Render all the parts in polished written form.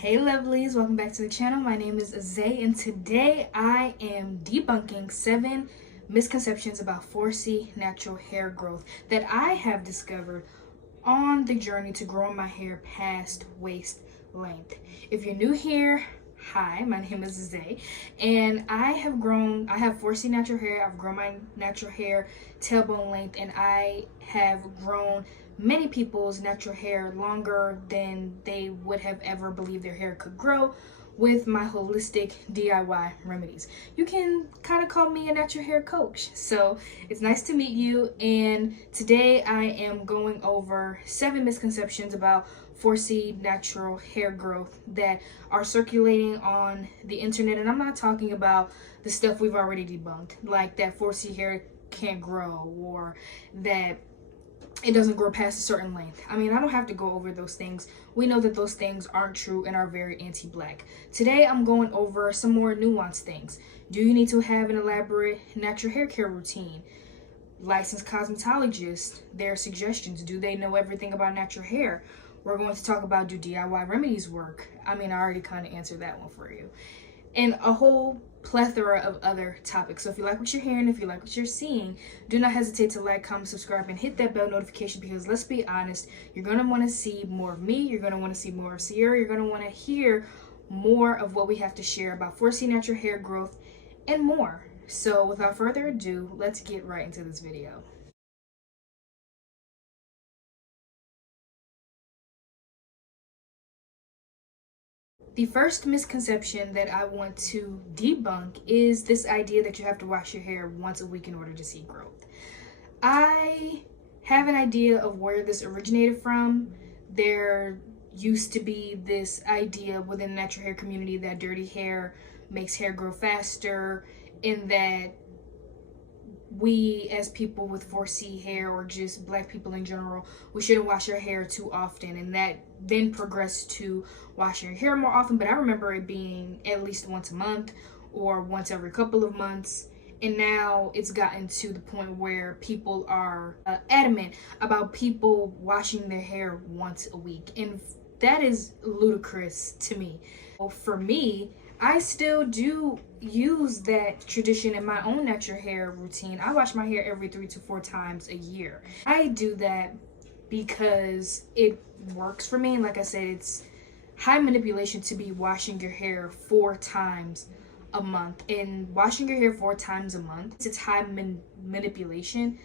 Hey lovelies, welcome back to the channel. My name is Zay and today I am debunking 7 misconceptions about 4C natural hair growth that I have discovered on the journey to growing my hair past waist length. If you're new here, hi, my name is Zay and I have 4C natural hair. I've grown my natural hair tailbone length and I have grown many people's natural hair longer than they would have ever believed their hair could grow with my holistic DIY remedies. You can kind of call me a natural hair coach. So it's nice to meet you, and today I am going over 7 misconceptions about 4C natural hair growth that are circulating on the internet. And I'm not talking about the stuff we've already debunked, like that 4C hair can't grow or that it doesn't grow past a certain length. I mean, I don't have to go over those things. We know that those things aren't true and are very anti-black. Today, I'm going over some more nuanced things. Do you need to have an elaborate natural hair care routine? Licensed cosmetologists, their suggestions. Do they know everything about natural hair? We're going to talk about, do DIY remedies work? I mean, I already kind of answered that one for you. And a whole plethora of other topics. So if you like what you're hearing, if you like what you're seeing, do not hesitate to like, comment, subscribe, and hit that bell notification, because let's be honest, you're going to want to see more of me, you're going to want to see more of Sierra, you're going to want to hear more of what we have to share about 4C natural hair growth and more. So without further ado, let's get right into this video. The first misconception that I want to debunk is this idea that you have to wash your hair once a week in order to see growth. I have an idea of where this originated from. There used to be this idea within the natural hair community that dirty hair makes hair grow faster, and that we as people with 4C hair, or just black people in general, we shouldn't wash our hair too often, and that then progressed to washing your hair more often. But I remember it being at least once a month or once every couple of months, and now it's gotten to the point where people are adamant about people washing their hair once a week, and that is ludicrous to me. For me, I still do use that tradition in my own natural hair routine. I wash my hair every 3 to 4 times a year. I do that because it works for me. Like I said, it's high manipulation to be washing your hair 4 times a month. And washing your hair 4 times a month, it's high manipulation.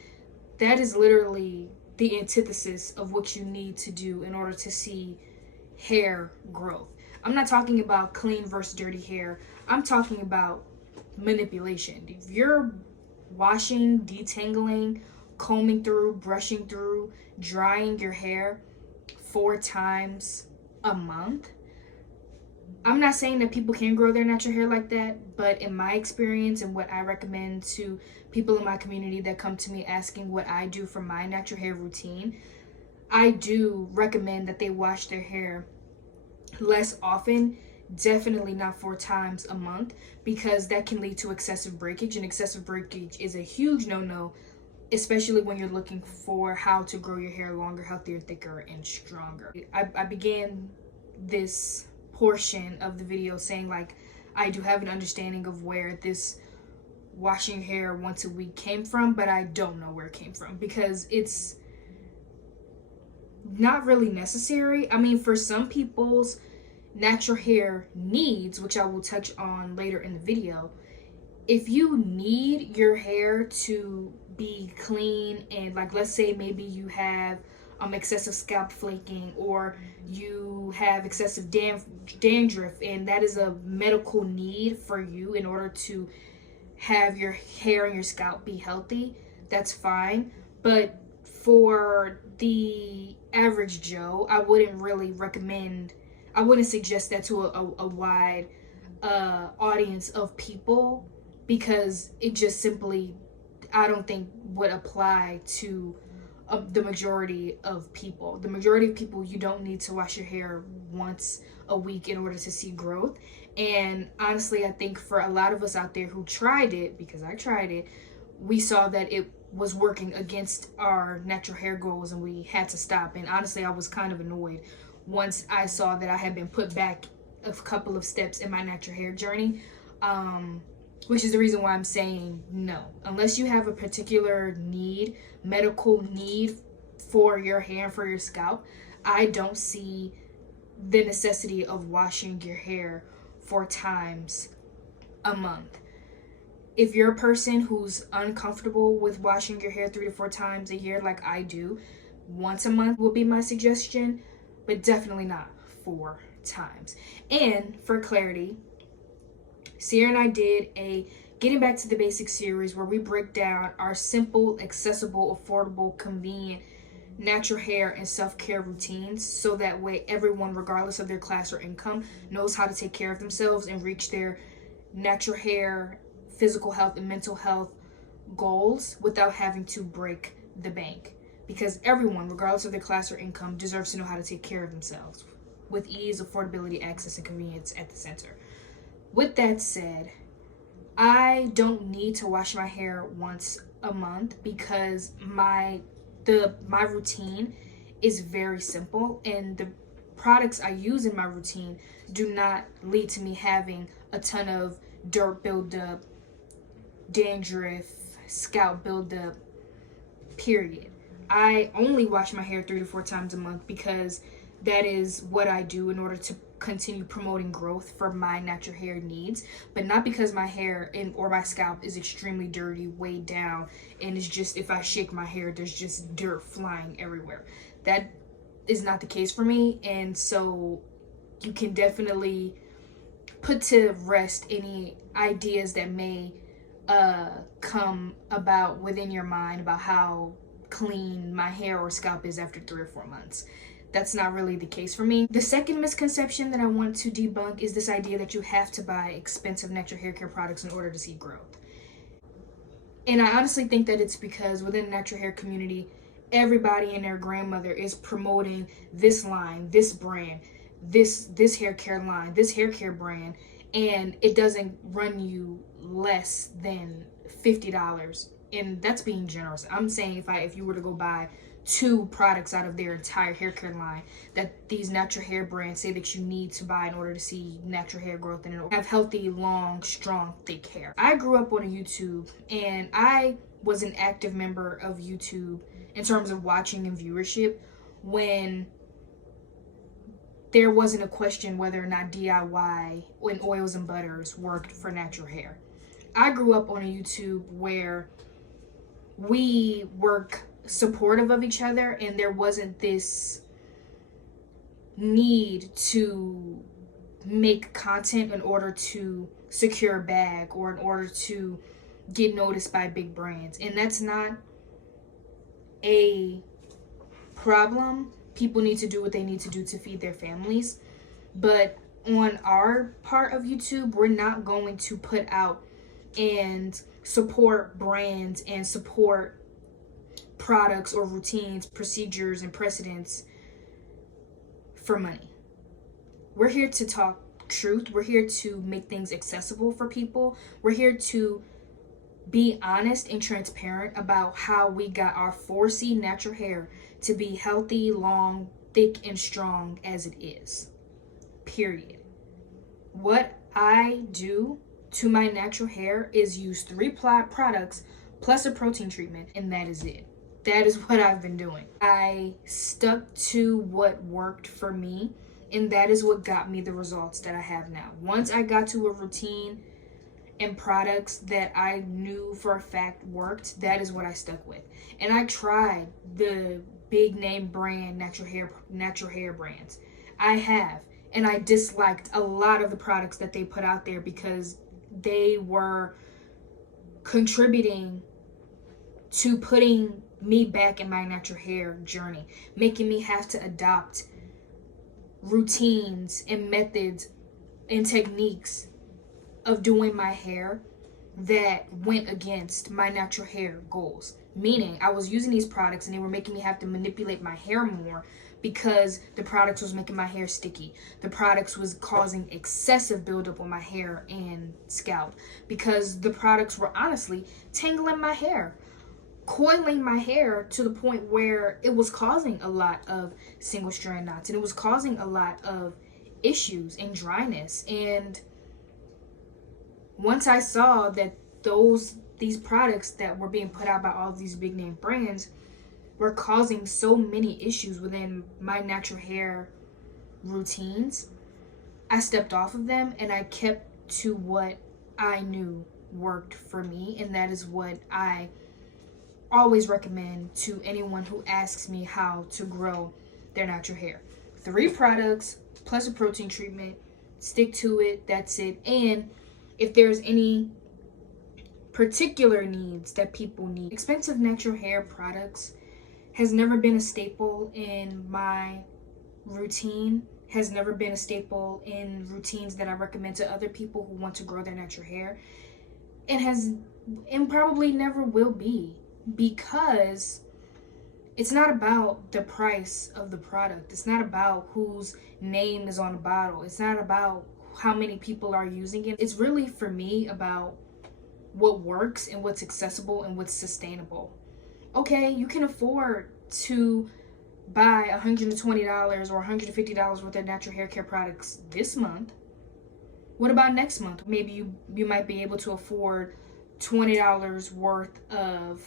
That is literally the antithesis of what you need to do in order to see hair growth. I'm not talking about clean versus dirty hair. I'm talking about manipulation. If you're washing, detangling, combing through, brushing through, drying your hair 4 times a month, I'm not saying that people can grow their natural hair like that, but in my experience and what I recommend to people in my community that come to me asking what I do for my natural hair routine, I do recommend that they wash their hair less often, definitely not 4 times a month, because that can lead to excessive breakage, and excessive breakage is a huge no-no, especially when you're looking for how to grow your hair longer, healthier, thicker, and stronger. I began this portion of the video saying, like, I do have an understanding of where this washing hair once a week came from, but I don't know where it came from, because it's not really necessary. I mean, for some people's natural hair needs, which I will touch on later in the video, if you need your hair to be clean, and like, let's say maybe you have excessive scalp flaking, or you have excessive dandruff, and that is a medical need for you in order to have your hair and your scalp be healthy, that's fine. But for the average Joe, I wouldn't suggest that to a wide audience of people, because it just simply, I don't think, would apply to the majority of people. The majority of people, you don't need to wash your hair once a week in order to see growth. And honestly, I think for a lot of us out there who tried it, because I tried it, we saw that it was working against our natural hair goals and we had to stop. And honestly, I was kind of annoyed once I saw that I had been put back a couple of steps in my natural hair journey, which is the reason why I'm saying no. Unless you have a particular need, medical need for your hair and for your scalp, I don't see the necessity of washing your hair 4 times a month. If you're a person who's uncomfortable with washing your hair 3 to 4 times a year like I do, once a month will be my suggestion, but definitely not 4 times. And for clarity, Sierra and I did a Getting Back to the Basics series where we break down our simple, accessible, affordable, convenient natural hair and self-care routines, so that way everyone, regardless of their class or income, knows how to take care of themselves and reach their natural hair, physical health, and mental health goals without having to break the bank. Because everyone, regardless of their class or income, deserves to know how to take care of themselves with ease, affordability, access, and convenience at the center. With that said, I don't need to wash my hair once a month because my routine is very simple, and the products I use in my routine do not lead to me having a ton of dirt buildup, dandruff, scalp buildup, period. I only wash my hair 3 to 4 times a month because that is what I do in order to continue promoting growth for my natural hair needs, but not because my hair or my scalp is extremely dirty, weighed down, and it's just, if I shake my hair, there's just dirt flying everywhere. That is not the case for me, and so you can definitely put to rest any ideas that may come about within your mind about how clean my hair or scalp is after 3 or 4 months. That's not really the case for me. The second misconception that I want to debunk is this idea that you have to buy expensive natural hair care products in order to see growth. And I honestly think that it's because within the natural hair community, everybody and their grandmother is promoting this line, this brand, this hair care line, this hair care brand, and it doesn't run you less than $50. And that's being generous. I'm saying if you were to go buy 2 products out of their entire hair care line that these natural hair brands say that you need to buy in order to see natural hair growth and have healthy, long, strong, thick hair. I grew up on YouTube, and I was an active member of YouTube in terms of watching and viewership when there wasn't a question whether or not DIY and oils and butters worked for natural hair. I grew up on a YouTube where we were supportive of each other, and there wasn't this need to make content in order to secure a bag or in order to get noticed by big brands. And that's not a problem. People need to do what they need to do to feed their families, but on our part of YouTube, we're not going to put out and support brands and support products or routines, procedures, and precedents for money. We're here to talk truth. We're here to make things accessible for people. We're here to be honest and transparent about how we got our 4C natural hair to be healthy, long, thick, and strong as it is. Period. What I do to my natural hair is use 3 products plus a protein treatment, and that is it. That is what I've been doing. I stuck to what worked for me, and that is what got me the results that I have now. Once I got to a routine and products that I knew for a fact worked, that is what I stuck with. And I tried the big name brand natural hair brands. I have, and I disliked a lot of the products that they put out there because they were contributing to putting me back in my natural hair journey, making me have to adopt routines and methods and techniques of doing my hair that went against my natural hair goals. Meaning I was using these products and they were making me have to manipulate my hair more because the products was making my hair sticky. The products was causing excessive buildup on my hair and scalp because the products were honestly tangling my hair, coiling my hair to the point where it was causing a lot of single strand knots, and it was causing a lot of issues and dryness. And once I saw that these products that were being put out by all these big name brands were causing so many issues within my natural hair routines, I stepped off of them and I kept to what I knew worked for me, and that is what I always recommend to anyone who asks me how to grow their natural hair. 3 products plus a protein treatment. Stick to it. That's it. And if there's any particular needs that people need, expensive natural hair products has never been a staple in my routine, has never been a staple in routines that I recommend to other people who want to grow their natural hair, and probably never will be, because it's not about the price of the product. It's not about whose name is on the bottle. It's not about how many people are using it. It's really, for me, about what works and what's accessible and what's sustainable. Okay, you can afford to buy $120 or $150 worth of natural hair care products this month. What about next month? Maybe you might be able to afford $20 worth of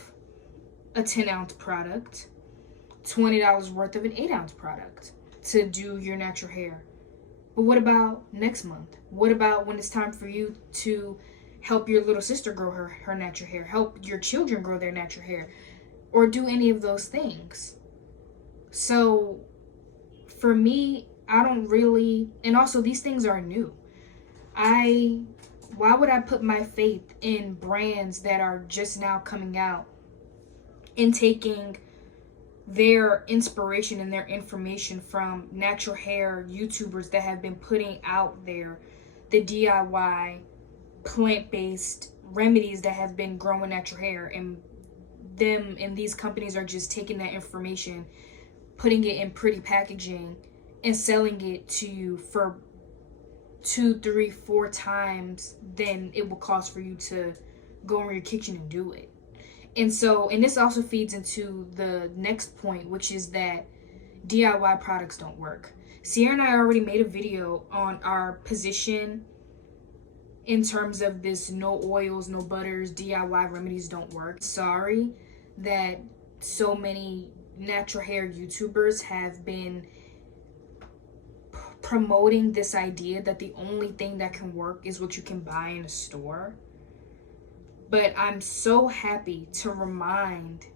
a 10-ounce product, $20 worth of an 8-ounce product to do your natural hair. But what about next month? What about when it's time for you to help your little sister grow her natural hair, help your children grow their natural hair, or do any of those things? So for me, I don't really, and also these things are new. Why would I put my faith in brands that are just now coming out and taking their inspiration and their information from natural hair YouTubers that have been putting out there the DIY plant-based remedies that have been growing natural hair, and these companies are just taking that information, putting it in pretty packaging and selling it to you for 2, 3, 4 times than it will cost for you to go in your kitchen and do it. And this also feeds into the next point, which is that DIY products don't work. Sierra and I already made a video on our position in terms of this no oils, no butters, DIY remedies don't work. Sorry that so many natural hair YouTubers have been promoting this idea that the only thing that can work is what you can buy in a store. But I'm so happy to remind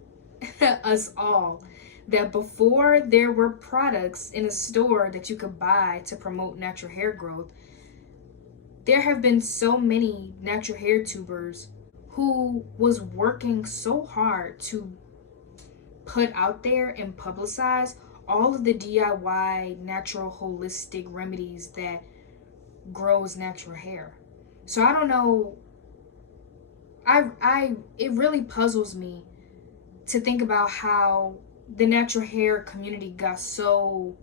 us all that before there were products in a store that you could buy to promote natural hair growth, there have been so many natural hair tubers who was working so hard to put out there and publicize all of the DIY natural holistic remedies that grows natural hair. So I don't know, it really puzzles me to think about how the natural hair community got so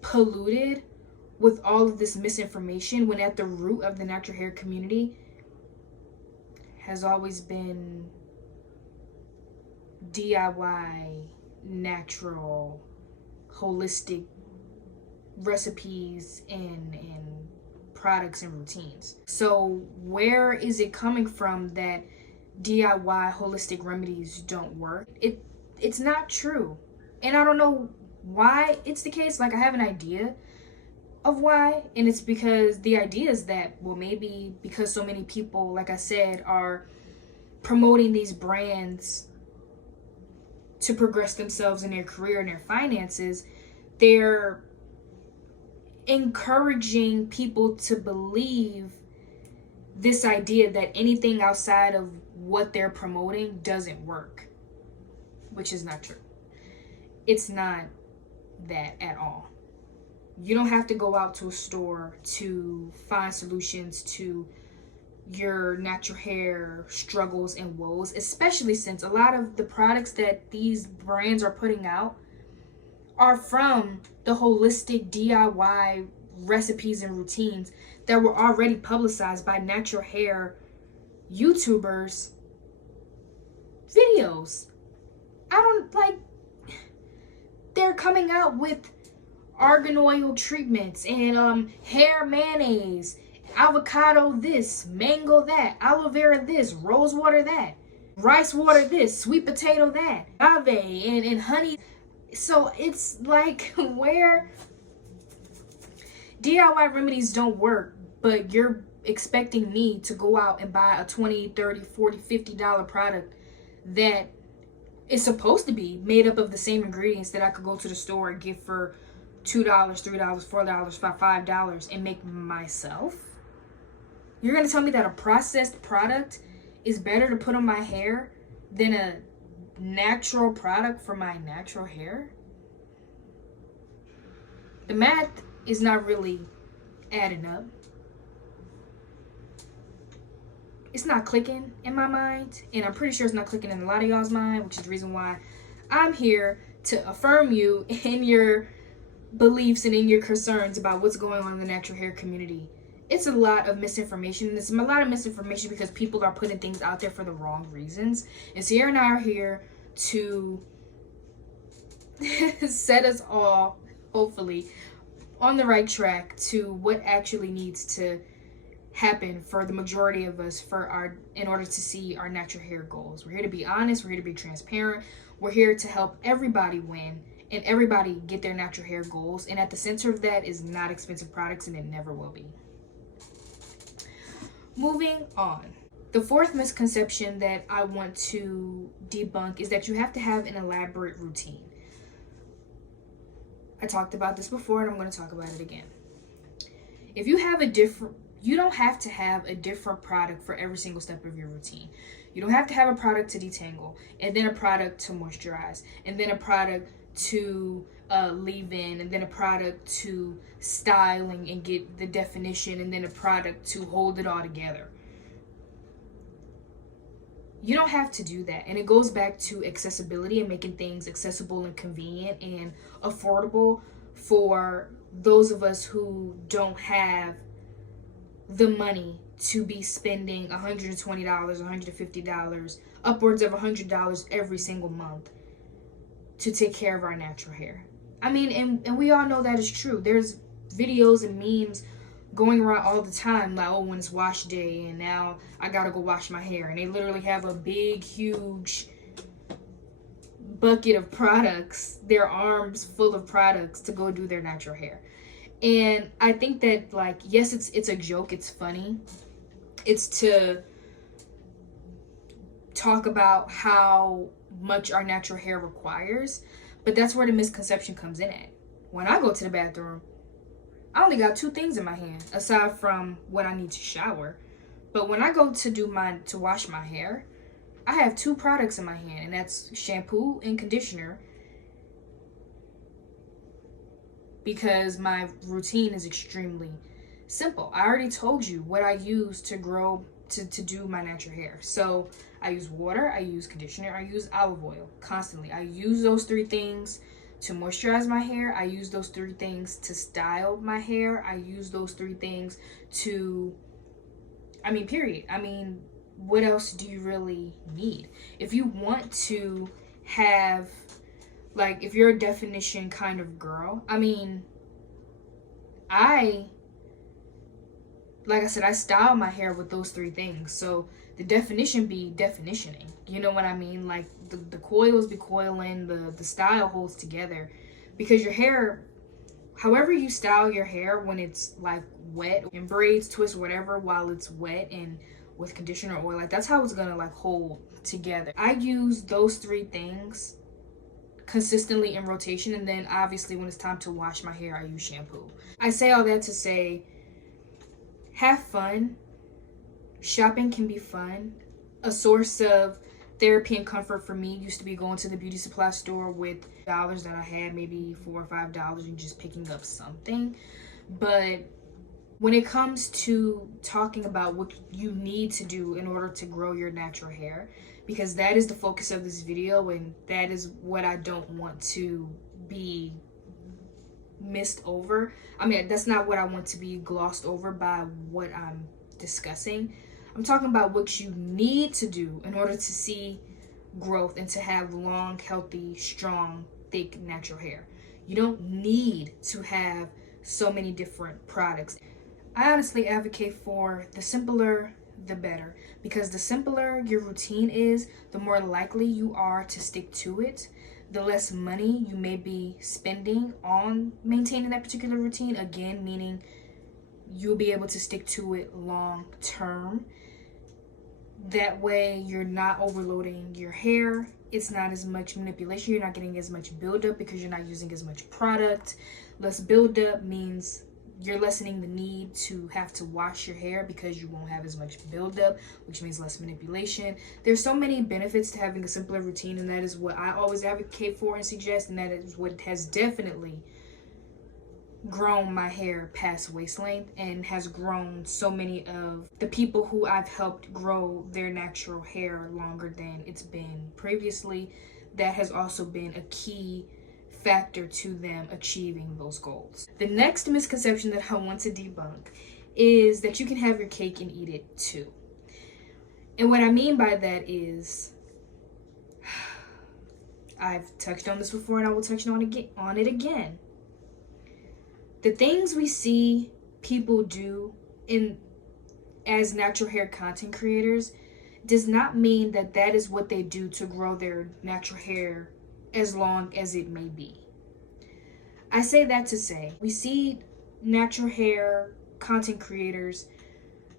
polluted with all of this misinformation, when at the root of the natural hair community has always been DIY, natural, holistic recipes and products and routines. So where is it coming from that DIY holistic remedies don't work? It's not true. And I don't know why it's the case. Like, I have an idea of why, and it's because the idea is that, well, maybe because so many people, like I said, are promoting these brands to progress themselves in their career and their finances, they're encouraging people to believe this idea that anything outside of what they're promoting doesn't work, which is not true. It's not that at all. You don't have to go out to a store to find solutions to your natural hair struggles and woes, especially since a lot of the products that these brands are putting out are from the holistic DIY recipes and routines that were already publicized by natural hair YouTubers videos. They're coming out with argan oil treatments and hair mayonnaise, avocado this, mango that, aloe vera this, rose water that, rice water this, sweet potato that, agave and honey. So it's like where DIY remedies don't work, but you're expecting me to go out and buy a $20, $30, $40, $50 product that is supposed to be made up of the same ingredients that I could go to the store and get for $2, $3, $4, $5 and make myself. You're gonna tell me that a processed product is better to put on my hair than a natural product for my natural hair? The math is not really adding up. It's not clicking in my mind, and I'm pretty sure it's not clicking in a lot of y'all's mind, which is the reason why I'm here to affirm you in your beliefs and in your concerns about what's going on in the natural hair community. It's a lot of misinformation, and it's a lot of misinformation because people are putting things out there for the wrong reasons. And Sierra and I are here to set us all, hopefully, on the right track to what actually needs to happen for the majority of us in order to see our natural hair goals. We're here to be honest, we're here to be transparent, we're here to help everybody win and everybody get their natural hair goals. And at the center of that is not expensive products, and it never will be. Moving on. The fourth misconception that I want to debunk is that you have to have an elaborate routine. I talked about this before, and I'm going to talk about it again. If you have you don't have to have a different product for every single step of your routine. You don't have to have a product to detangle, and then a product to moisturize, and then a product to leave in, and then a product to styling and get the definition, and then a product to hold it all together. You don't have to do that. And it goes back to accessibility and making things accessible and convenient and affordable for those of us who don't have the money to be spending $120, $150, upwards of $100 every single month to take care of our natural hair. I mean, and we all know that is true. There's videos and memes going around all the time, like, oh, when it's wash day and now I gotta go wash my hair, and they literally have a big huge bucket of products, their arms full of products to go do their natural hair. And I think that, like, yes, it's a joke, it's funny, it's to talk about how much our natural hair requires, but that's where the misconception comes in at. When I go to the bathroom, I only got 2 things in my hand, aside from when I need to shower. But when I go to wash my hair, I have 2 products in my hand, and that's shampoo and conditioner, because my routine is extremely simple. I already told you what I use to do my natural hair. So I use water, I use conditioner, I use olive oil constantly. I use those 3 things to moisturize my hair. I use those 3 things to style my hair. I use those 3 things period. What else do you really need? If you want to have, like, if you're a definition kind of girl, like I said, I style my hair with those 3 things. So the definition be definitioning. You know what I mean? Like, the coils be coiling, the style holds together. Because your hair, however you style your hair when it's, like, wet, in braids, twists, whatever, while it's wet and with conditioner oil, like, that's how it's gonna, like, hold together. I use those 3 things consistently in rotation, and then obviously when it's time to wash my hair, I use shampoo. I say all that to say, have fun. Shopping can be fun. A source of therapy and comfort for me used to be going to the beauty supply store with dollars that I had, maybe $4 or $5, and just picking up something. But when it comes to talking about what you need to do in order to grow your natural hair, because that is the focus of this video, and that is what I don't want to be missed over. That's not what I want to be glossed over by what I'm discussing. I'm talking about what you need to do in order to see growth and to have long, healthy, strong, thick natural hair. You don't need to have so many different products. I honestly advocate for the simpler, the better, because the simpler your routine is, the more likely you are to stick to it. The less money you may be spending on maintaining that particular routine, again, meaning you'll be able to stick to it long term. That way, you're not overloading your hair. It's not as much manipulation. You're not getting as much buildup because you're not using as much product. Less buildup means you're lessening the need to have to wash your hair because you won't have as much buildup, which means less manipulation. There's so many benefits to having a simpler routine, and that is what I always advocate for and suggest, and that is what has definitely grown my hair past waist length and has grown so many of the people who I've helped grow their natural hair longer than it's been previously. That has also been a key factor to them achieving those goals. The next misconception that I want to debunk is that you can have your cake and eat it too. And what I mean by that is, I've touched on this before and I will touch on it again. The things we see people do as natural hair content creators does not mean that that is what they do to grow their natural hair as long as it may be. I say that to say, we see natural hair content creators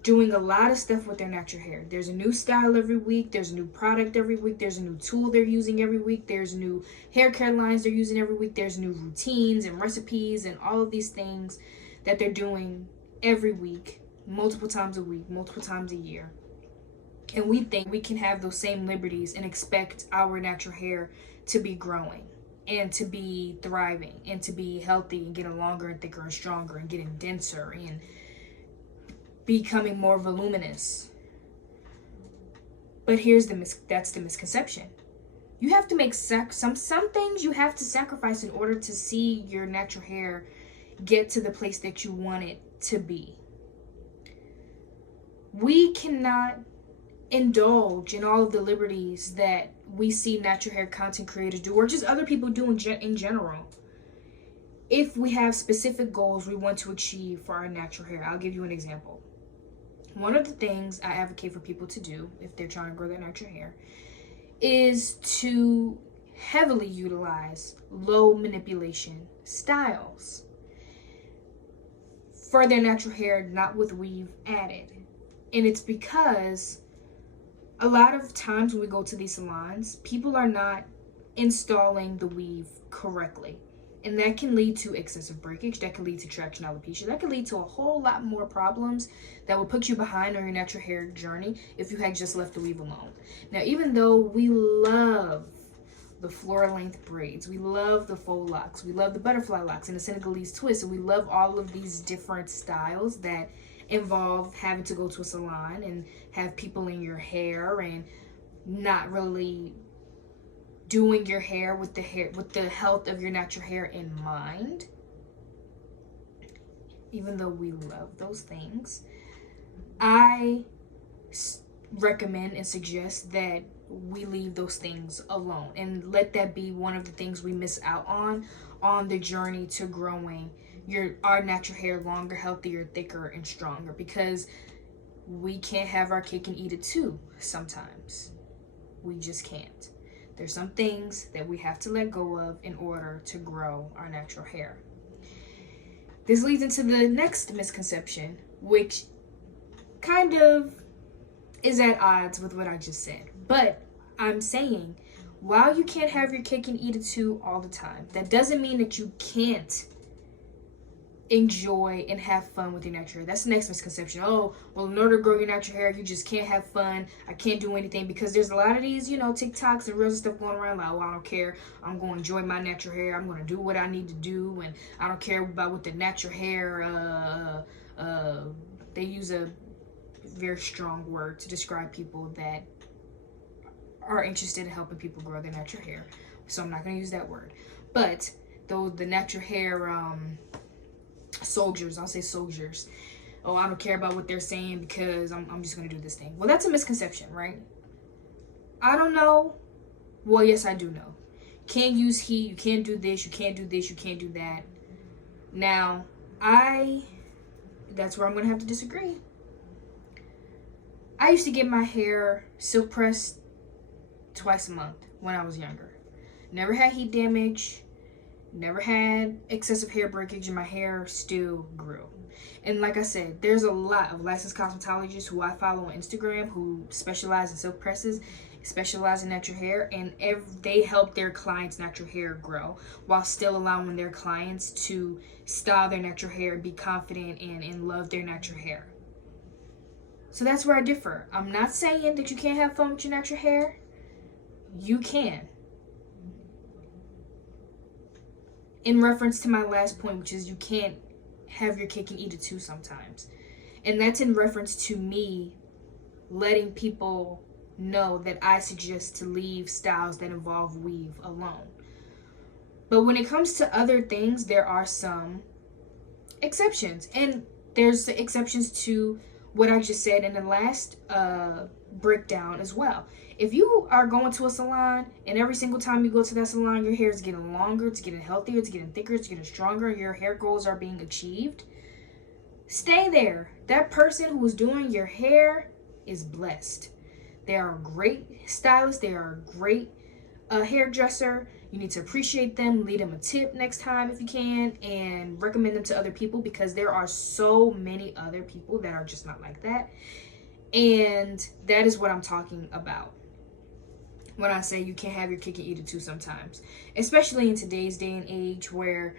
doing a lot of stuff with their natural hair. There's a new style every week. There's a new product every week. There's a new tool they're using every week. There's new hair care lines they're using every week. There's new routines and recipes and all of these things that they're doing every week, multiple times a week, multiple times a year. And we think we can have those same liberties and expect our natural hair to be growing and to be thriving and to be healthy and getting longer and thicker and stronger and getting denser and becoming more voluminous. But that's the misconception. You have to make some things you have to sacrifice in order to see your natural hair get to the place that you want it to be. We cannot indulge in all of the liberties that we see natural hair content creators do, or just other people do in general, if we have specific goals we want to achieve for our natural hair. I'll give you an example. One of the things I advocate for people to do if they're trying to grow their natural hair is to heavily utilize low manipulation styles for their natural hair, not with weave added. And it's because a lot of times when we go to these salons, people are not installing the weave correctly. And that can lead to excessive breakage, that can lead to traction alopecia, that can lead to a whole lot more problems that will put you behind on your natural hair journey if you had just left the weave alone. Now, even though we love the floor length braids, we love the faux locks, we love the butterfly locks and the Senegalese twist, and we love all of these different styles that involve having to go to a salon and have people in your hair and not really doing your hair with the health of your natural hair in mind. Even though we love those things, I recommend and suggest that we leave those things alone and let that be one of the things we miss out on the journey to growing our natural hair longer, healthier, thicker, and stronger, because we can't have our cake and eat it too sometimes. We just can't. There's some things that we have to let go of in order to grow our natural hair. This leads into the next misconception, which kind of is at odds with what I just said. But I'm saying, while you can't have your cake and eat it too all the time, that doesn't mean that you can't enjoy and have fun with your natural hair. That's the next misconception. Oh, well, in order to grow your natural hair, you just can't have fun. I can't do anything, because there's a lot of these, TikToks and reels and stuff going around like, oh, I don't care. I'm going to enjoy my natural hair. I'm going to do what I need to do, and I don't care about what the natural hair, they use a very strong word to describe people that are interested in helping people grow their natural hair. So I'm not going to use that word. But though the natural hair, soldiers, I'll say soldiers. Oh, I don't care about what they're saying because I'm just going to do this thing. Well, that's a misconception, right? I don't know. Well, yes, I do know. can't use heat, you can't do this, you can't do this, you can't do that. Now, that's where I'm gonna have to disagree. I used to get my hair silk pressed twice a month when I was younger. Never had heat damage, never had excessive hair breakage, and my hair still grew. And like I said, there's a lot of licensed cosmetologists who I follow on Instagram who specialize in silk presses, specialize in natural hair, and they help their clients' natural hair grow while still allowing their clients to style their natural hair and be confident and love their natural hair. So that's where I differ. I'm not saying that you can't have fun with your natural hair. You can. In reference to my last point, which is you can't have your cake and eat it too sometimes. And that's in reference to me letting people know that I suggest to leave styles that involve weave alone. But when it comes to other things, there are some exceptions. And there's exceptions to what I just said in the last breakdown as well. If you are going to a salon and every single time you go to that salon, your hair is getting longer, it's getting healthier, it's getting thicker, it's getting stronger, your hair goals are being achieved, stay there. That person who is doing your hair is blessed. They are a great stylist. They are a great hairdresser. You need to appreciate them, leave them a tip next time if you can, and recommend them to other people, because there are so many other people that are just not like that. And that is what I'm talking about when I say you can't have your cake and eat it too sometimes, especially in today's day and age where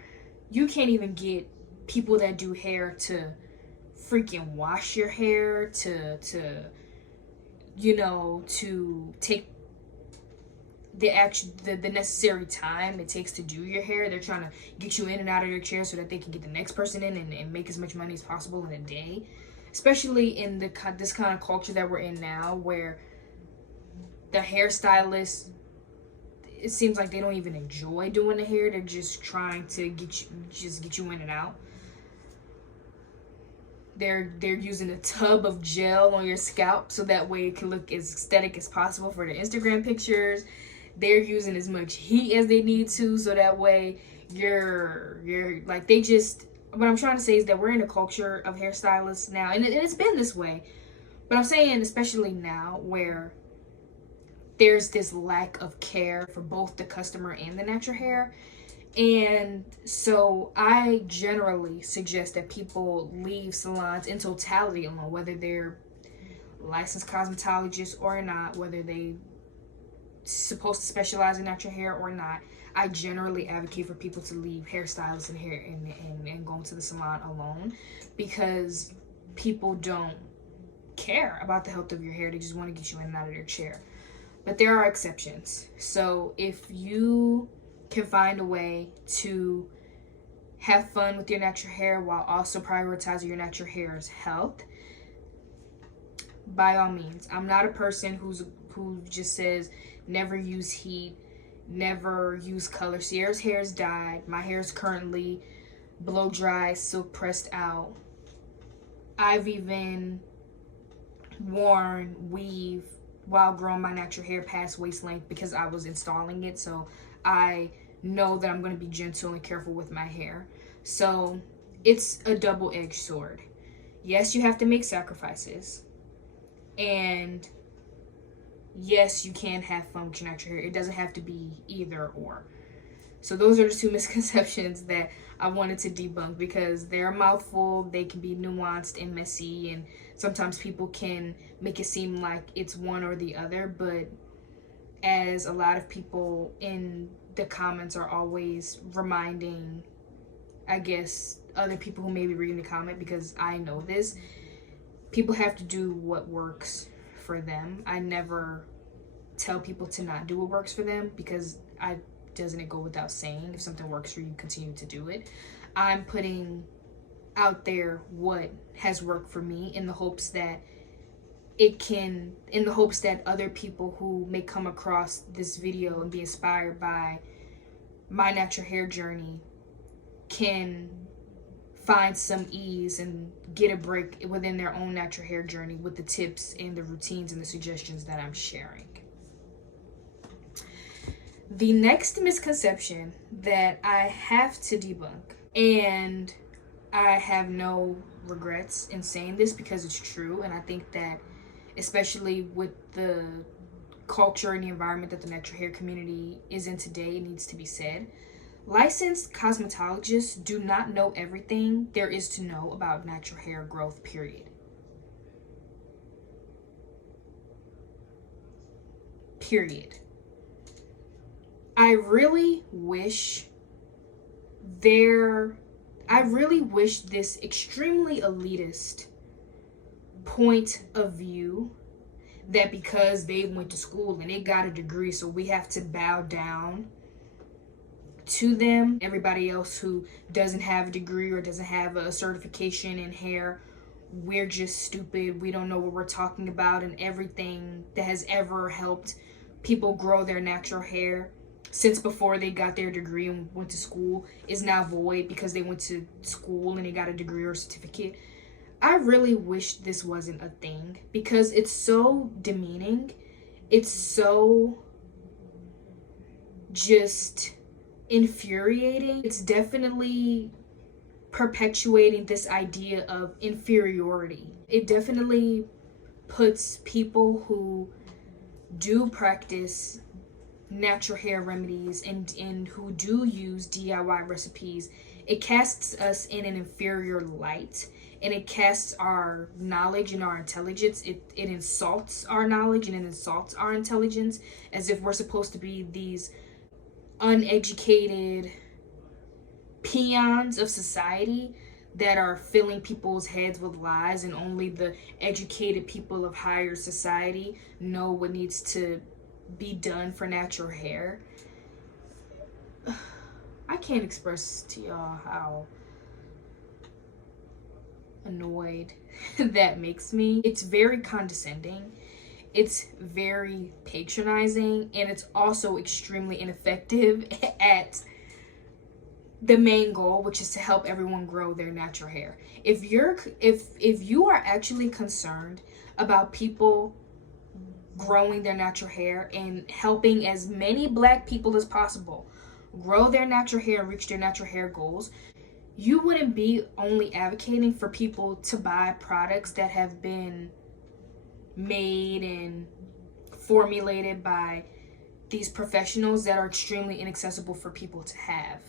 you can't even get people that do hair to freaking wash your hair, to take the necessary time it takes to do your hair. They're trying to get you in and out of your chair so that they can get the next person in and make as much money as possible in a day, especially in this kind of culture that we're in now, where the hairstylists, it seems like they don't even enjoy doing the hair. They're just trying to get you in and out. They're using a tub of gel on your scalp so that way it can look as aesthetic as possible for their Instagram pictures. They're using as much heat as they need to so that way you're like, they just, what I'm trying to say is that we're in a culture of hairstylists now, and it's been this way, but I'm saying especially now where there's this lack of care for both the customer and the natural hair. And so I generally suggest that people leave salons in totality alone, whether they're licensed cosmetologists or not, whether they supposed to specialize in natural hair or not. I generally advocate for people to leave hairstylists and hair and go to the salon alone, because people don't care about the health of your hair. They just want to get you in and out of their chair. But there are exceptions. So if you can find a way to have fun with your natural hair while also prioritizing your natural hair's health, by all means. I'm not a person who just says never use heat, never use color. Sierra's hair is dyed. My hair is currently blow dry, silk pressed out. I've even worn weave while growing my natural hair past waist length because I was installing it. So I know that I'm going to be gentle and careful with my hair. So it's a double-edged sword. Yes, you have to make sacrifices. And yes, you can have fun with your natural hair. It doesn't have to be either or. So those are the two misconceptions that I wanted to debunk, because they're a mouthful. They can be nuanced and messy, and sometimes people can make it seem like it's one or the other. But as a lot of people in the comments are always reminding, I guess, other people who may be reading the comment, because I know this, people have to do what works for them. I never tell people to not do what works for them, because doesn't it go without saying, if something works for you, continue to do it. I'm putting out there what has worked for me in the hopes that other people who may come across this video and be inspired by my natural hair journey can find some ease and get a break within their own natural hair journey with the tips and the routines and the suggestions that I'm sharing. The next misconception that I have to debunk, and I have no regrets in saying this because it's true, and I think that especially with the culture and the environment that the natural hair community is in today, it needs to be said. Licensed cosmetologists do not know everything there is to know about natural hair growth, period. Period. I really wish this extremely elitist point of view that because they went to school and they got a degree, so we have to bow down to them. Everybody else who doesn't have a degree or doesn't have a certification in hair, we're just stupid. We don't know what we're talking about, and everything that has ever helped people grow their natural hair since before they got their degree and went to school is now void because they went to school and they got a degree or certificate. I really wish this wasn't a thing because it's so demeaning. It's so just infuriating. It's definitely perpetuating this idea of inferiority. It definitely puts people who do practice natural hair remedies and who do use DIY recipes, it casts us in an inferior light, and it casts our knowledge and our intelligence. It insults our knowledge and it insults our intelligence as if we're supposed to be these uneducated peons of society that are filling people's heads with lies, and only the educated people of higher society know what needs to be done for natural hair. I can't express to y'all how annoyed that makes me. It's very condescending, it's very patronizing, and it's also extremely ineffective at the main goal, which is to help everyone grow their natural hair. If you are actually concerned about people growing their natural hair and helping as many Black people as possible grow their natural hair and reach their natural hair goals, you wouldn't be only advocating for people to buy products that have been made and formulated by these professionals that are extremely inaccessible for people to have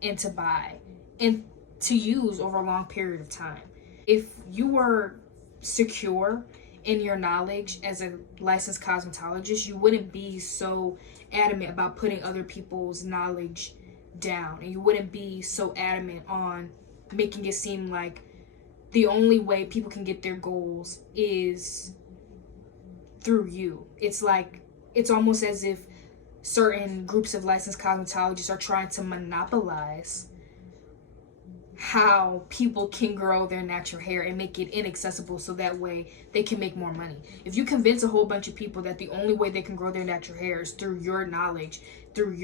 and to buy and to use over a long period of time. If you were secure in your knowledge as a licensed cosmetologist, you wouldn't be so adamant about putting other people's knowledge down, and you wouldn't be so adamant on making it seem like the only way people can get their goals is through you. It's like, it's almost as if certain groups of licensed cosmetologists are trying to monopolize how people can grow their natural hair and make it inaccessible so that way they can make more money. If you convince a whole bunch of people that the only way they can grow their natural hair is through your knowledge, through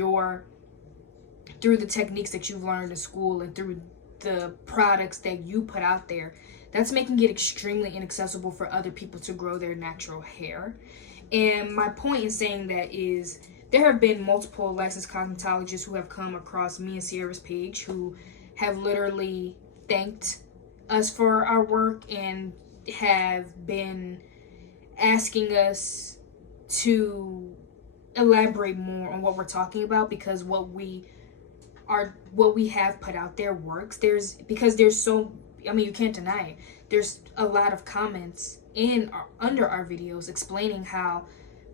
the techniques that you've learned in school and through the products that you put out there, that's making it extremely inaccessible for other people to grow their natural hair. And my point in saying that is there have been multiple licensed cosmetologists who have come across me and Sierra's page who have literally thanked us for our work and have been asking us to elaborate more on what we're talking about, because what we have put out there works. There's so, I mean, you can't deny it. There's a lot of comments under our videos explaining how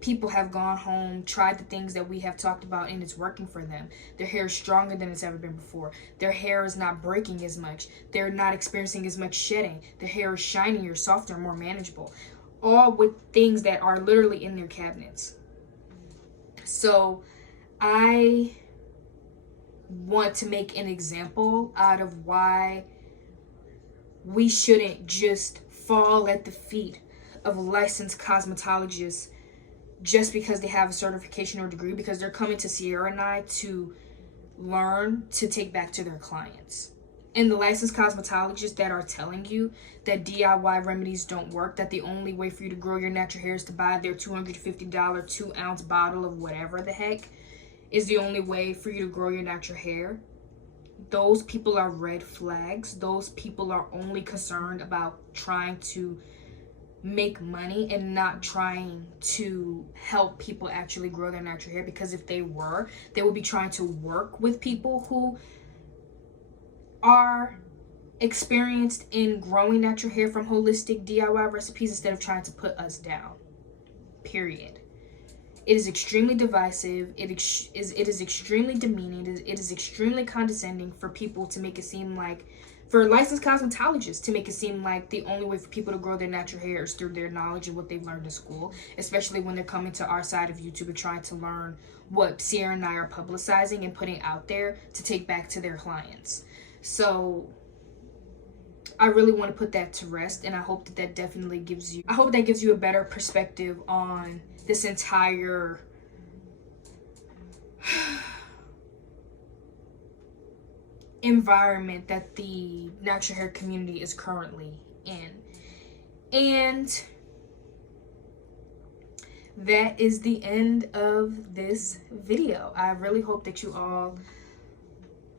people have gone home, tried the things that we have talked about, and it's working for them. Their hair is stronger than it's ever been before. Their hair is not breaking as much. They're not experiencing as much shedding. Their hair is shinier, softer, more manageable. All with things that are literally in their cabinets. So I want to make an example out of why we shouldn't just fall at the feet of licensed cosmetologists just because they have a certification or degree, because they're coming to Sierra and I to learn to take back to their clients. And the licensed cosmetologists that are telling you that DIY remedies don't work, that the only way for you to grow your natural hair is to buy their $250 2-ounce bottle of whatever the heck, is the only way for you to grow your natural hair, those people are red flags. Those people are only concerned about trying to make money and not trying to help people actually grow their natural hair. Because if they were, they would be trying to work with people who are experienced in growing natural hair from holistic DIY recipes instead of trying to put us down. Period. It is extremely divisive. It is extremely demeaning. It is extremely condescending for people to make it seem like, for licensed cosmetologists to make it seem like the only way for people to grow their natural hair is through their knowledge of what they've learned in school, especially when they're coming to our side of YouTube and trying to learn what Sierra and I are publicizing and putting out there to take back to their clients. So I really want to put that to rest, and I hope that definitely gives you, a better perspective on this entire environment that the natural hair community is currently in. And that is the end of this video. I really hope that you all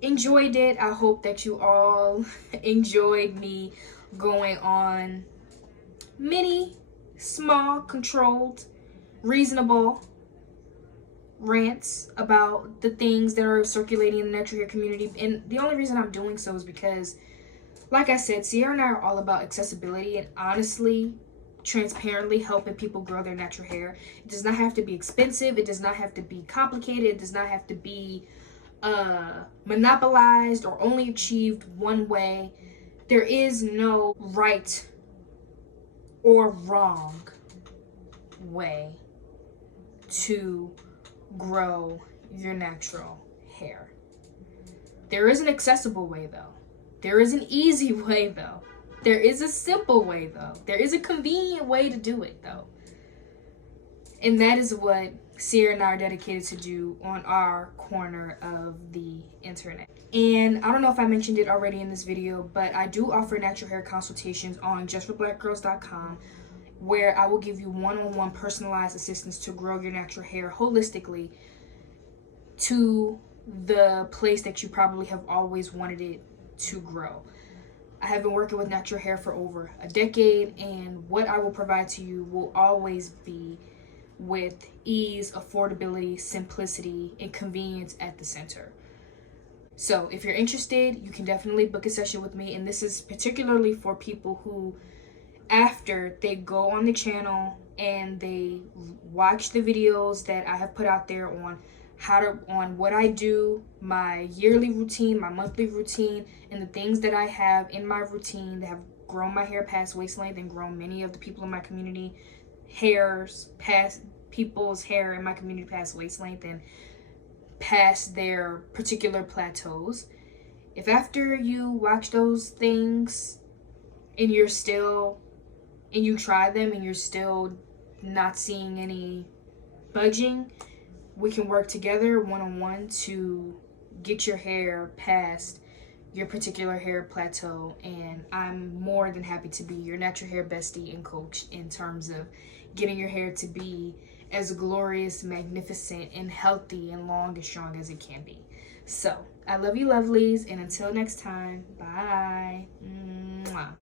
enjoyed it. I hope that you all enjoyed me going on many, small, controlled, reasonable rants about the things that are circulating in the natural hair community. And the only reason I'm doing so is because, like I said, Sierra and I are all about accessibility and honestly, transparently helping people grow their natural hair. It does not have to be expensive. It does not have to be complicated. It does not have to be monopolized or only achieved one way. There is no right or wrong way to grow your natural hair. There is an accessible way though. There is an easy way though. There is a simple way though. There is a convenient way to do it though. And that is what Sierra and I are dedicated to do on our corner of the internet. And I don't know if I mentioned it already in this video, but I do offer natural hair consultations on justforblackgirls.com, where I will give you one-on-one personalized assistance to grow your natural hair holistically to the place that you probably have always wanted it to grow. I have been working with natural hair for over a decade, and what I will provide to you will always be with ease, affordability, simplicity, and convenience at the center. So if you're interested, you can definitely book a session with me. And this is particularly for people who, after they go on the channel and they watch the videos that I have put out there on what I do, my yearly routine, my monthly routine, and the things that I have in my routine that have grown my hair past waist length and grown many of the people in my community people's hair in my community past waist length and past their particular plateaus. If after you watch those things and you try them and you're still not seeing any budging, we can work together one-on-one to get your hair past your particular hair plateau. And I'm more than happy to be your natural hair bestie and coach in terms of getting your hair to be as glorious, magnificent, and healthy and long and strong as it can be. So I love you, lovelies, and until next time, bye. Mwah.